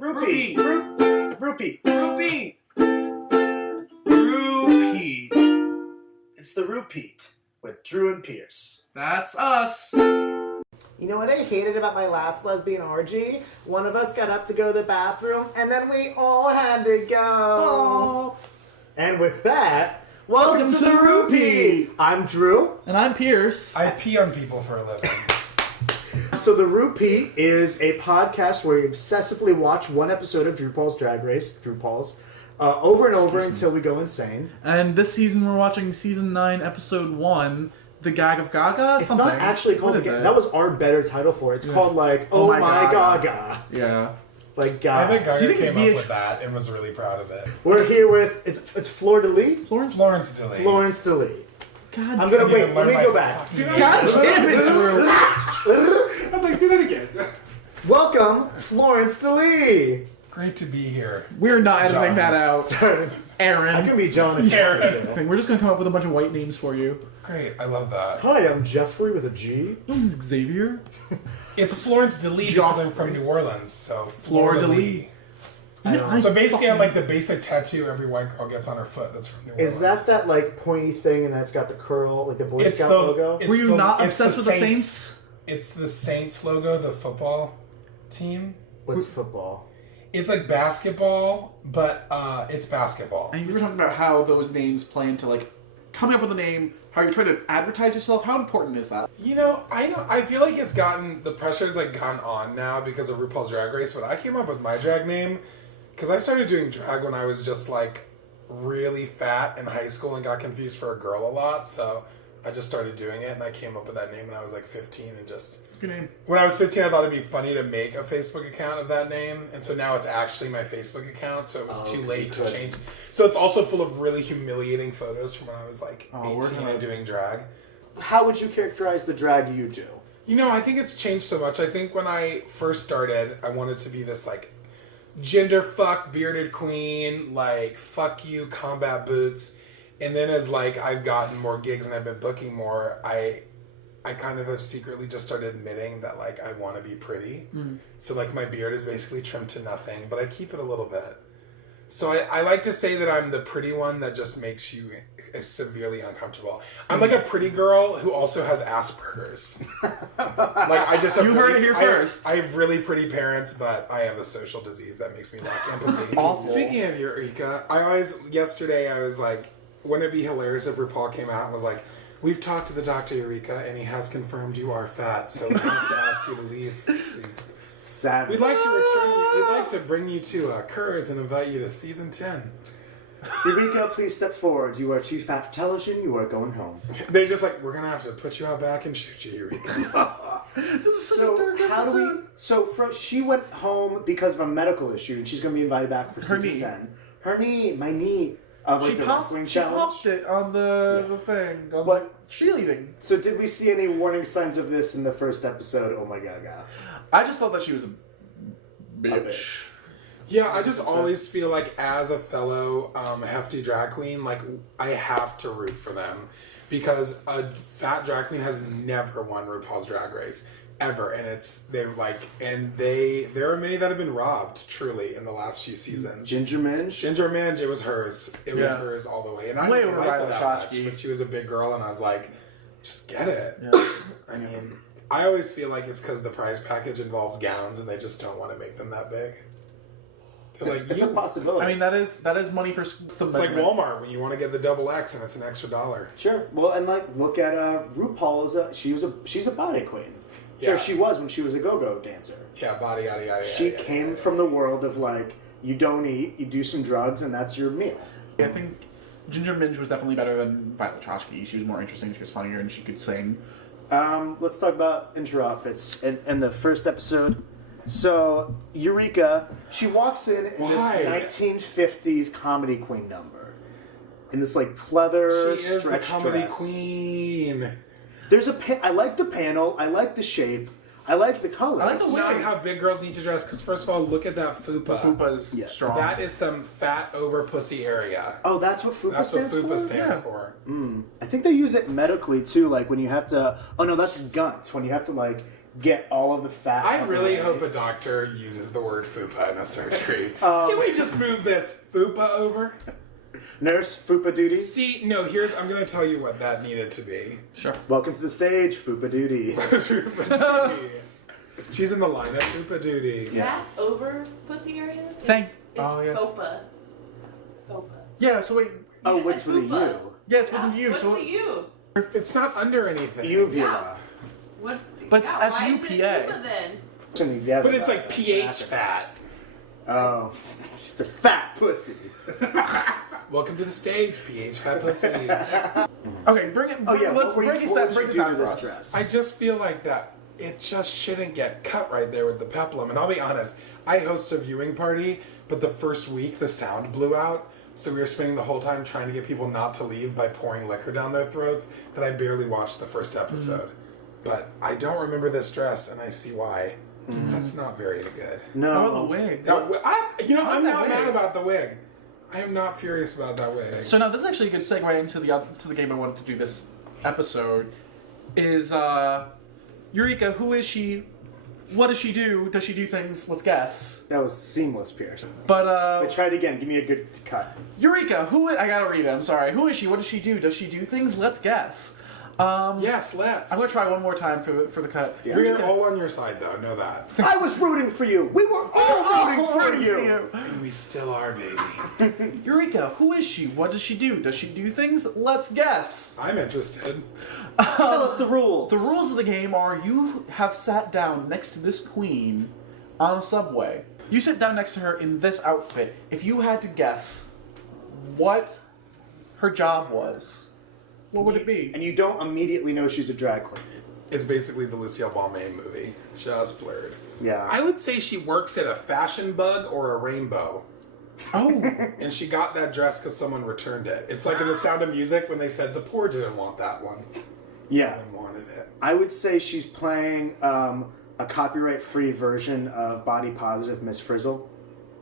Rupee. Rupee. Rupee. Rupee. It's the Repeat with Drew and Pierce. That's us. You know what I hated about my last lesbian orgy? One of us got up to go to the bathroom, and then we all had to go. Aww. And with that, welcome to the Rupee. I'm Drew. And I'm Pierce. I pee on people for a living. So the Rupee is a podcast where we obsessively watch one episode of RuPaul's Drag Race, over and over until we go insane. And this season we're watching season 9, episode 1, The Gag of Gaga? It's not actually called The Gag. That was our better title for it. It's called like, Oh My Gaga. Yeah. Like I bet God. Gaga came up with that and was really proud of it. We're here with, it's Fleur de Lis? Florence DeLee. Florence DeLee. God, I'm gonna wait, let me go back. God damn it, Drew. I was like, do that again. Welcome, Florence DeLee. Great to be here. We're not editing that out. Sorry. Aaron. I can be John if you want me to. We're just gonna come up with a bunch of white names for you. Great, I love that. Hi, I'm Jeffrey with a G. This is Xavier. It's Florence DeLee because I'm from New Orleans, so Fleur de Lis. So basically, I'm like the basic tattoo every white girl gets on her foot that's from New Orleans. Is that like pointy thing and that's got the curl, like the Boy Scout logo? Were you not obsessed with the Saints? It's the Saints logo, the football team. What's football? It's like basketball, but it's basketball. And you were talking about how those names play into like coming up with a name, how you're trying to advertise yourself. How important is that? You know, I feel like it's gotten, the pressure's like gone on now because of RuPaul's Drag Race, but I came up with my drag name because I started doing drag when I was just like really fat in high school and got confused for a girl a lot, so I just started doing it and I came up with that name when I was like 15 and just... It's a good name. When I was 15 I thought it'd be funny to make a Facebook account of that name, and so now it's actually my Facebook account, so it was too late to change. So it's also full of really humiliating photos from when I was like 18 and doing drag. How would you characterize the drag you do? You know, I think it's changed so much. I think when I first started, I wanted to be this like gender fuck bearded queen, like fuck you combat boots. And then as like I've gotten more gigs and I've been booking more, I kind of have secretly just started admitting that like I want to be pretty. So like my beard is basically trimmed to nothing, but I keep it a little bit. So I like to say that I'm the pretty one that just makes you severely uncomfortable. I'm like a pretty girl who also has Asperger's. Like I just have You heard it here first. I have really pretty parents, but I have a social disease that makes me lack empathy. Awful. Speaking of Eureka, yesterday I was like, wouldn't it be hilarious if RuPaul came out and was like, we've talked to the Dr. Eureka and he has confirmed you are fat, so we have to ask you to leave this season. Savage. We'd like to return you. We'd like to bring you to Curves and invite you to season 10. Eureka, please step forward. You are too fat for television. You are going home. They're just like, we're gonna have to put you out back and shoot you, Eureka. This is such a dark episode. She went home because of a medical issue, and she's going to be invited back for season knee. 10. Her knee, my knee. She popped it on the thing. On What? Cheerleading. So did we see any warning signs of this in the first episode? Oh my God. I just thought that she was a bitch. Yeah, I just always feel like as a fellow hefty drag queen, like I have to root for them because a fat drag queen has never won RuPaul's Drag Race ever, and there are many that have been robbed truly in the last few seasons. Ginger Minge, it was hers. It was hers all the way, and I Way didn't over like her Violet that Chachki. much, but she was a big girl, and I was like, just get it. Yeah. I mean, I always feel like it's because the prize package involves gowns, and they just don't want to make them that big. It's a possibility. I mean, that is money for... It's like Walmart when you want to get the double X and it's an extra $1. Sure. Well, and like, look at RuPaul. She's a body queen. Sure, she was when she was a go-go dancer. Yeah, body, yada, yada. She came from the world of like, you don't eat, you do some drugs, and that's your meal. I think Ginger Minge was definitely better than Violet Chachki. She was more interesting, she was funnier, and she could sing. Let's talk about intro outfits in the first episode. So, Eureka, she walks in this 1950s comedy queen number. In this like pleather She is the stretch comedy dress. queen. There's I like the panel, I like the shape, I like the colors. I like the It's not how big girls need to dress, because first of all, look at that fupa. The fupa's strong. That is some fat over pussy area. Oh, that's what fupa stands for? stands for. I think they use it medically too, like when you have to... Oh no, that's gunt. When you have to like get all of the fat. I out of the really way. hope a doctor uses the word fupa in a surgery. Can we just move this fupa over? Nurse, fupa duty. See, no, I'm going to tell you what that needed to be. Sure. Welcome to the stage, fupa duty. Fupa duty. She's in the line of fupa duty. Yeah. Fat over pussy area? Thank- It's oh, yeah. FOPA. FOPA. Yeah, so wait. Oh, just what's said with a fupa. U? Yeah, it's with you. What's So the U? It's not under anything. Uvula. What? But it's why is it FUPA. FUPA then? Yeah, But it's like pH fat. Oh, she's a fat pussy. Welcome to the stage, pH fat pussy. okay, bring it. Oh yeah, let's break this down. Break this down for this us. dress? I just feel like that it just shouldn't get cut right there with the peplum. And I'll be honest, I host a viewing party, but the first week the sound blew out. So we were spending the whole time trying to get people not to leave by pouring liquor down their throats that I barely watched the first episode. But I don't remember this dress, and I see why. That's not very good. No. How about the wig? I'm that not mad wig? about the wig. I am not furious about that wig. So now this is actually a good segue into the game I wanted to do this episode. Is Eureka? Who is she? What does she do? Does she do things? Let's guess. That was seamless, Pierce. But Wait, try it again. Give me a good cut. Eureka, I gotta read it. I'm sorry. Who is she? What does she do? Does she do things? Let's guess. Yes, let's. I'm gonna try one more time for the cut. Yeah. We're Eureka. all on your side, though. Know that. I was rooting for you. We were all rooting for you. And we still are, baby. Eureka, who is she? What does she do? Does she do things? Let's guess. I'm interested. Tell us the rules. The rules of the game are you have sat down next to this queen on a subway. You sit down next to her in this outfit. If you had to guess what her job was, what would it be? And you don't immediately know she's a drag queen. It's basically the Lucille Balmain movie. Just blurred. Yeah. I would say she works at a fashion bug or a rainbow. Oh, And she got that dress because someone returned it. It's like in The Sound of Music when they said the poor didn't want that one. Yeah. Someone wanted it. I would say she's playing a copyright-free version of Body Positive Miss Frizzle.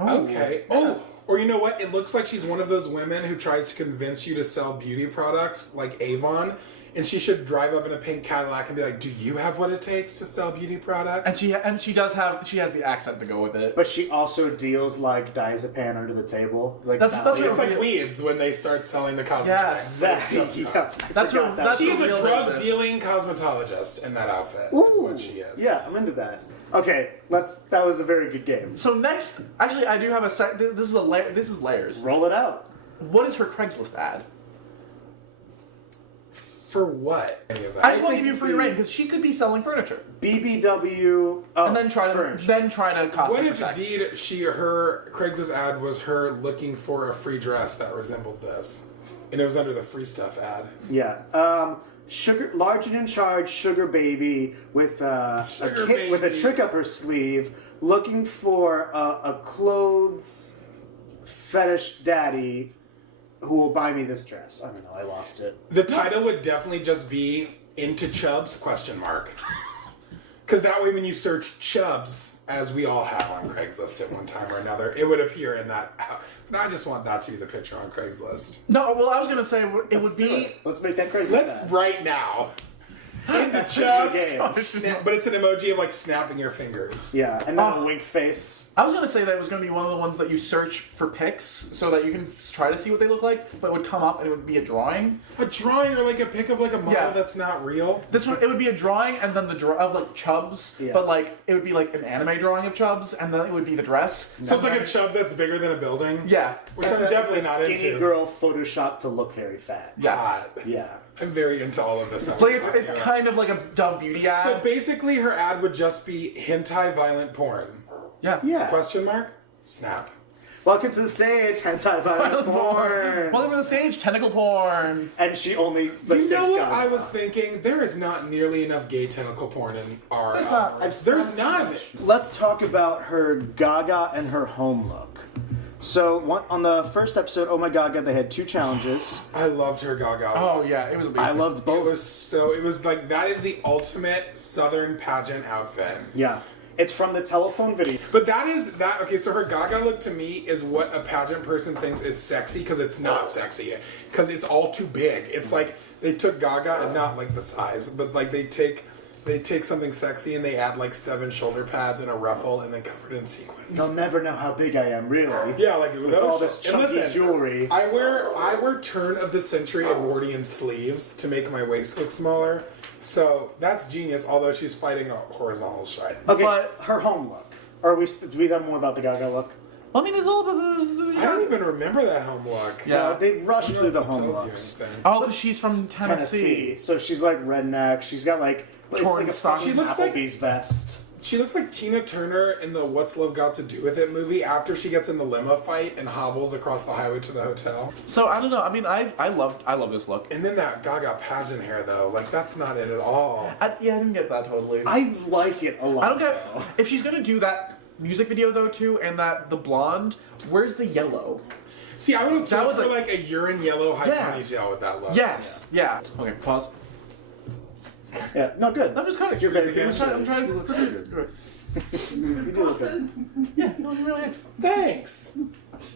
Okay. Oh, or you know what? It looks like she's one of those women who tries to convince you to sell beauty products like Avon. And she should drive up in a pink Cadillac and be like, "Do you have what it takes to sell beauty products?" and she has the accent to go with it. But she also deals like diazepam under the table. Like That's what It's like weeds when they start selling the cosmetics. Yes. That, It's just yes, I That's forgot what- that. that's She's a real drug business. dealing cosmetologist in that outfit. Ooh. Is what she is. Yeah, I'm into that. Okay, that was a very good game. So next, actually, I do have this is this is layers. Roll it out. What is her Craigslist ad? For what? Any of that? I just want to think give you free the- reign because she could be selling furniture BBW. and then try to cost What her if for sex. indeed her Craigslist ad was her looking for a free dress that resembled this, and it was under the free stuff ad? Yeah. Sugar, large and in charge, sugar baby with Sugar with a baby. trick up her sleeve, looking for a clothes fetish daddy who will buy me this dress. I don't know. I lost it. The title would definitely just be "Into Chubs?" ? Because that way, when you search Chubs, as we all have on Craigslist at one time or another, it would appear in that. And I just want that to be the picture on Craigslist. No, well, I was gonna say it would Do be. it. Let's make that crazy. Let's fast. right now. Into That's Chubs, the game. but it's an emoji of like snapping your fingers. Yeah, and then a wink face. I was gonna say that it was gonna be one of the ones that you search for pics so that you can try to see what they look like, but it would come up and it would be a drawing. A drawing or like a pic of like a model Yeah. that's not real. This one, it would be a drawing and then the of like Chubs, Yeah. but like it would be like an anime drawing of Chubs, and then it would be the dress. So it's like a chub that's bigger than a building. Yeah. Which That's I'm a definitely it's a not skinny into. girl photoshopped to look very fat. Yes. Hot. Yeah. I'm very into all of this. It's like it's kind of like a dumb beauty ad. So basically, her ad would just be hentai violent porn. yeah. Yeah. Question mark? Snap. Welcome to the stage, hentai violent porn. Welcome to the stage, tentacle porn. And she only You lip know syncs what down. I was thinking? There is not nearly enough gay tentacle porn in our. There's not. There's none. Let's talk about her Gaga and her home look. So on the first episode, Oh My Gaga, they had 2 challenges. I loved her Gaga. Oh yeah, it was amazing. I loved It both. was like that is the ultimate Southern pageant outfit. Yeah. It's from the telephone video. But okay, so her Gaga look to me is what a pageant person thinks is sexy because it's not sexy. Because it's all too big. It's like they took Gaga and not like the size, but like they take They take something sexy and they add like 7 shoulder pads and a ruffle and then covered in sequins. They'll never know how big I am, really. Yeah, like With all this chunky jewelry. I wear turn of the century Edwardian sleeves to make my waist look smaller. So that's genius, although she's fighting a horizontal stride. Okay, But- her home look. Do we have more about the Gaga look? I mean, it's all about the I don't even remember that home look. Yeah. They rushed I don't through the know if it home tells you looks. anything. Oh, because she's from Tennessee. So she's like redneck. She's got like Torn it's like stocking. a She looks like- Applebee's vest. She looks like Tina Turner in the What's Love Got to Do With It movie after she gets in the limo fight and hobbles across the highway to the hotel. So I don't know. I mean, I love this look. And then that Gaga pageant hair though, like that's not it at all. Yeah, I didn't get that totally. I like it a lot. I don't get if she's gonna do that music video though too, and that the blonde. Where's the yellow? See, I would have That killed was for a- like a urine yellow high Yeah. ponytail with that look. Yes. Yeah. Okay. Pause. Yeah, no, good. I'm just kind of. You're very good. I'm trying to. You look so good. You do look good. Yeah. No, you really is. Thanks.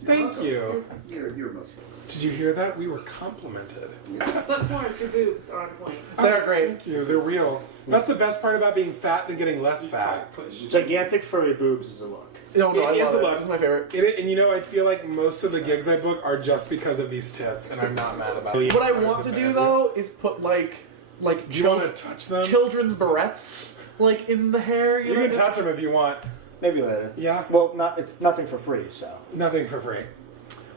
Thank you. You're most welcome. Did you hear that? We were complimented. But Florence, your boobs are on point. They're great. Thank you. They're real. That's the best part about being fat than getting less fat. Gigantic furry boobs is a look. No, It I is love a it. look. It's my favorite. And you know, I feel like most of the gigs I book are just because of these tits, and I'm not mad about it. What I want to do though is put like Do you want to touch them? children's barrettes like in the hair. You can touch them if you want. Maybe later. Yeah. Well, it's nothing for free, so. Nothing for free.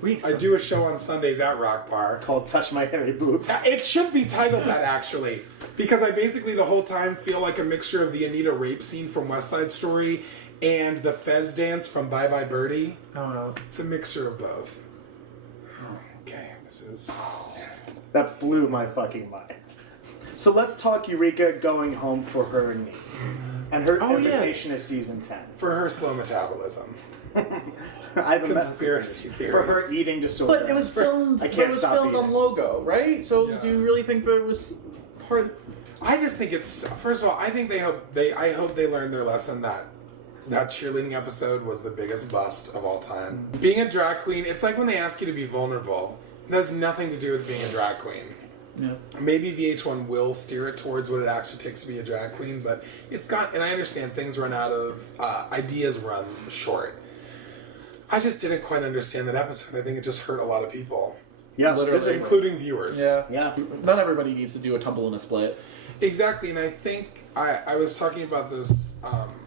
Weeks. I do a show on Sundays at Rock Bar. Called Touch My Hairy Boobs. It should be titled that actually, because I basically the whole time feel like a mixture of the Anita rape scene from West Side Story and the Fez dance from Bye Bye Birdie. Oh no. It's a mixture of both. Okay, this is. That blew my fucking mind. So let's talk Eureka going home for her knee. And her Oh, yeah. invitation is season 10. For her slow metabolism. I have a Conspiracy method theories. for her eating disorder. But it was filmed. I But can't it was stop filmed eating. on Logo, right? So Yeah. do you really think there was part? I just think it's first of all, I think I hope they learned their lesson that cheerleading episode was the biggest bust of all time. Being a drag queen, it's like when they ask you to be vulnerable. It has nothing to do with being a drag queen. Yeah. Maybe VH1 will steer it towards what it actually takes to be a drag queen, but it's got, and I understand things run out of, ideas run short. I just didn't quite understand that episode. I think it just hurt a lot of people, Yeah, Literally. physically. including viewers. Yeah. Yeah. Not everybody needs to do a tumble and a split. Exactly, and I think I was talking about this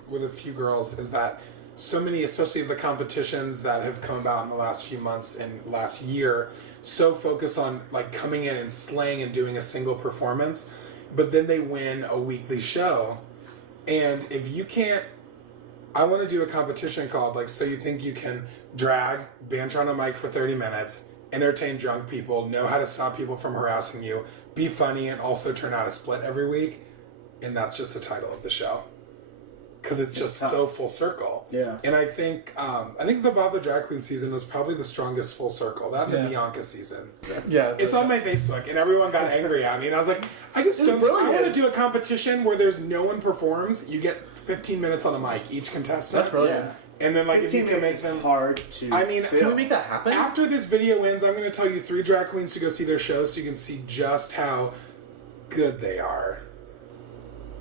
with a few girls, is that so many, especially of the competitions that have come about in the last few months and last year, so focused on like coming in and slaying and doing a single performance, but then they win a weekly show. And if you can't, I want to do a competition called like, so you think you can drag, banter on a mic for 30 minutes, entertain drunk people, know how to stop people from harassing you, be funny, and also turn out a split every week. And that's just the title of the show. Because it's just tough. so full circle. Yeah. And I think the Bob the Drag Queen season was probably the strongest full circle. That and the Yeah. Bianca season. Yeah. It's on my Facebook, and everyone got angry at me. And I was like, I just It's don't think I brilliant. want to do a competition where there's no one performs. You get 15 minutes on a mic, each contestant. That's brilliant. Yeah. And then like if you 15 can make minutes them. is hard to I mean, fill. Can we make that happen? After this video ends, I'm going to tell you 3 drag queens to go see their shows so you can see just how good they are.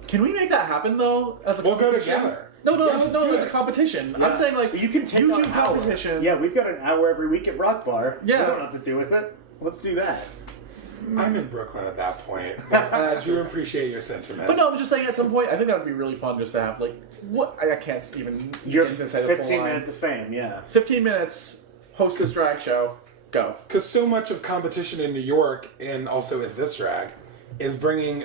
Can we make that happen though? As a We'll go competition? together. No, Yeah, let's do as a it. competition. Yeah. I'm saying like You can take YouTube an hour. competition. Yeah, we've got an hour every week at Rock Bar. Yeah. We don't know what to do with it. Let's do that. I'm in Brooklyn at that point. But I do appreciate your sentiments. But no, I'm just saying at some point I think that would be really fun just to have like what I can't even Your begin to say the full 15 line. minutes of fame, yeah. 15 minutes, host this drag show, go. Because so much of competition in New York, and also is this drag, is bringing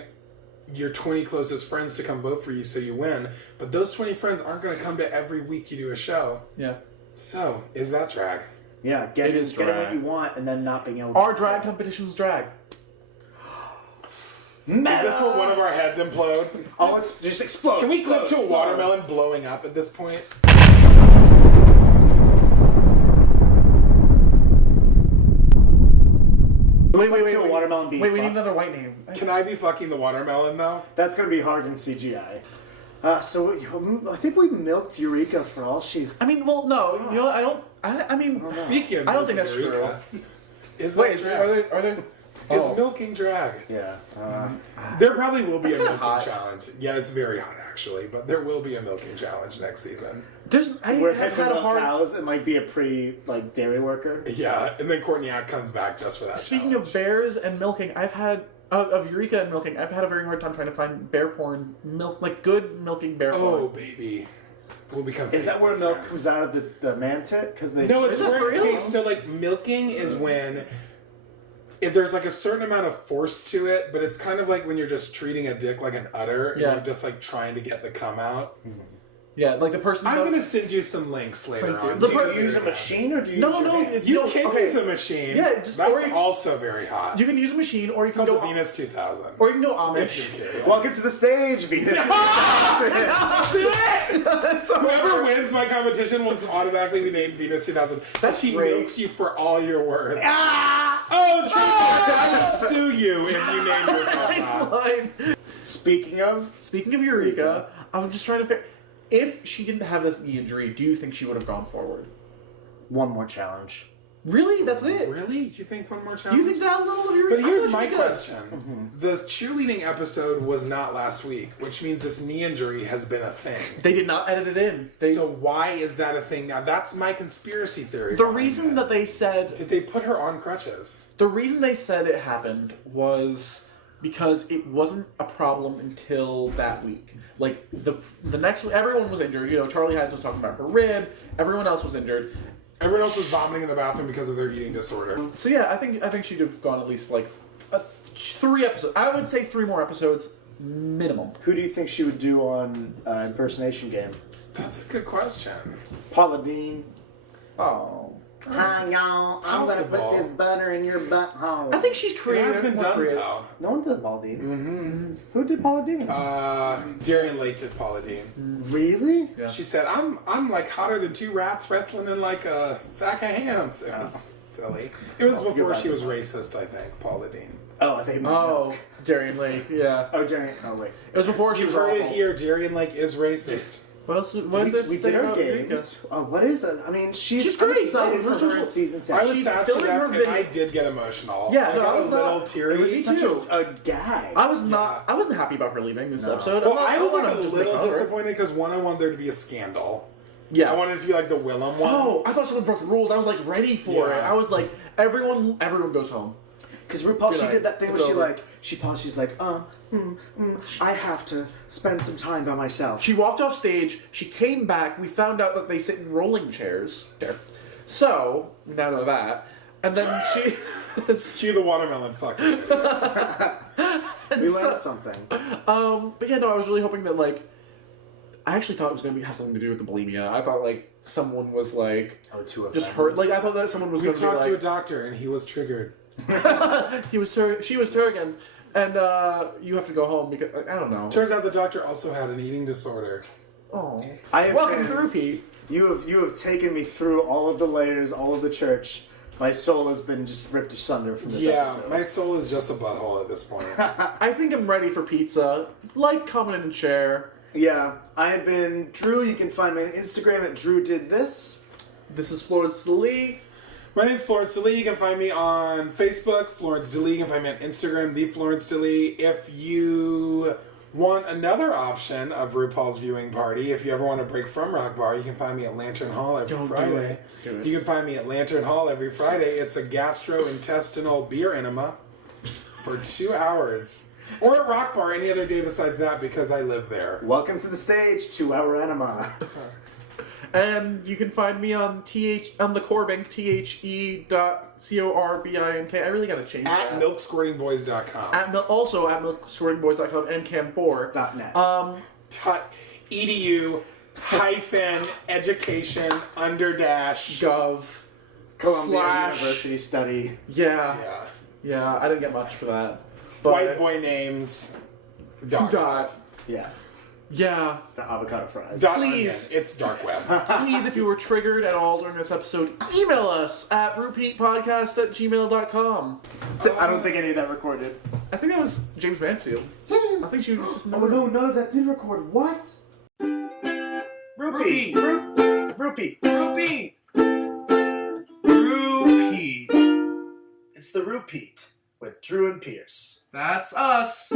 your 20 closest friends to come vote for you so you win. But those 20 friends aren't going to come to every week you do a show. Yeah. So, is that drag? Yeah, It getting is what drag. you want and then not being able to. Our drag competition's drag. Is this where one of our heads implode? I'll just explode. Can we clip to a explode. watermelon blowing up at this point? Wait, to a watermelon being Wait, we need fucked. another white name. Can I be fucking the watermelon though? That's going to be hard in CGI. So I think we milked Eureka for all she's. I mean, well, no, you know what? I mean, Speaking of I don't think that's Eureka, is Wait, that is true? there, are there is milking drag. Yeah. There probably will be a kinda milking hot. challenge. Yeah, it's very hot actually, but there will be a milking challenge next season. I Where have had had a hard. cows and like be a pretty like dairy worker. Yeah, and then Courtney Act comes back just for that. Speaking challenge. of bears and milking, I've had of Eureka and milking. I've had a very hard time trying to find bear porn milk, like good milking bear porn. oh baby, we'll become. Is that where milk friends. comes out of the man tit? Because they No, it's Is it where. for real? Okay, so like milking is when. If there's like a certain amount of force to it, but it's kind of like when you're just treating a dick like an udder, and Yeah. you're just like trying to get the cum out. Yeah, like the person. I'm gonna send you some links later Thank you. on. The Do per- you use a machine or do you No, use your no, hand? You No, can okay. use a machine. Yeah, just- or that's you- also very hot. You can use a machine, or you It's can called go the Venus 2000. or you can go If Amish. you're curious. Welcome to the stage, Venus. That's it! So Whoever wins my competition will just automatically be named Venus 2000. That's she great. milks you for all your worth. Oh, Trump, I would sue you if you name yourself that. Line. Speaking of, Speaking of Eureka, I'm just trying to figure. If she didn't have this knee injury, do you think she would have gone forward? one more challenge. Really? That's it? Really? You think one more Do challenge? you think that little of Eureka? But here's I thought my she'd be good. question. The cheerleading episode was not last week, which means this knee injury has been a thing. They did not edit it in. They, So why is that a thing now? That's my conspiracy theory. the behind reason it. that they said Did they put her on crutches? the reason they said it happened was because it wasn't a problem until that week. Like the next week, everyone was injured. You know, Charlie Hides was talking about her rib. Everyone else was injured. Everyone else was vomiting in the bathroom because of their eating disorder. So yeah, I think she'd have gone at least like 3 episodes. I would say 3 more episodes minimum. Who do you think she would do on impersonation game? That's a good question. Paula Dean. Oh, Hi y'all, I'm gonna put Possible. this butter in your butthole. I think she's It creative. has been more done creative. though. no one did Paula Dean. Who did Paula Dean? Darian Lake did Paula Dean. Really? Yeah. She said, "I'm like hotter than 2 rats wrestling in like a sack of hams." It was silly. It was you're before right. she was racist, I think. Paula Dean. Oh, I think you meant Oh, milk. Darian Lake. Yeah, Oh, Jerry. Oh, wait. it was before she You've was heard it awful. here. Darian Lake is racist. What else? What is there to We say did our about Eureka? games. Oh, what is it? I mean, She's I'm great. excited No, for her- her season 10. I was She's sad she filming her left, and video. I did get emotional. Yeah, I no, got I was a little not- teary. It was such too. a gag. I was not. I wasn't happy about her leaving this episode. Well, I'm I not- was wanna like a just little make fun of her. disappointed because one, I wanted there to be a scandal. Yeah. I wanted it to be like the Willem one. Oh, I thought someone broke the rules. I was like ready for Yeah. it. I was like, everyone goes home. Because RuPaul, she Good did that night. thing It's where over. she paused, she's like, I have to spend some time by myself. She walked off stage. She came back. We found out that they sit in rolling chairs. So we now know that. And then she. Cue the watermelon fucking. We learned something. But yeah, no, I was really hoping that like. I actually thought it was going to have something to do with the bulimia. I thought like someone was like Oh, too just offended. hurt. Like I thought that someone was We going to be talked to a like doctor and he was triggered. she was Turgan, and you have to go home because I don't know. Turns out the doctor also had an eating disorder. Oh, I have welcome been- through, Pete. You have taken me through all of the layers, all of the church. My soul has been just ripped asunder from this Yeah, episode. my soul is just a butthole at this point. I think I'm ready for pizza. Like, comment, and share. Yeah, I have been Drew. You can find me on Instagram at Drew Did This. This is Florence Lee. My name's Florence DeLee. You can find me on Facebook, Florence DeLee. You can find me on Instagram, The Florence DeLee. If you want another option of RuPaul's viewing party, if you ever want to break from Rock Bar, you can find me at Lantern Hall every Don't do Friday. it. Do it. You can find me at Lantern Hall every Friday. It's a gastrointestinal beer enema for 2 hours. Or at Rock Bar any other day besides that because I live there. Welcome to the stage, 2 Hour Enema. And you can find me on the Corbink, THE.CORBINK. I really gotta change At that. milksquirtingboys.com. Also at milksquirtingboys.com and cam4. .edu hyphen education _ Gov. Columbia Slash. University study. Yeah. yeah. Yeah, I didn't get much for that. But White boy names Dot. Yeah, Yeah. the avocado fries. Please. Onion. It's dark web. Please, if you were triggered at all during this episode, email us at repeatpodcast@gmail.com. I don't think any of that recorded. I think that was James Manfield. I think she was just in the Oh room. no, none of that did record. What? Rupee. Rupee. Repeat. It's the Rupeat. with Drew and Pierce. That's us.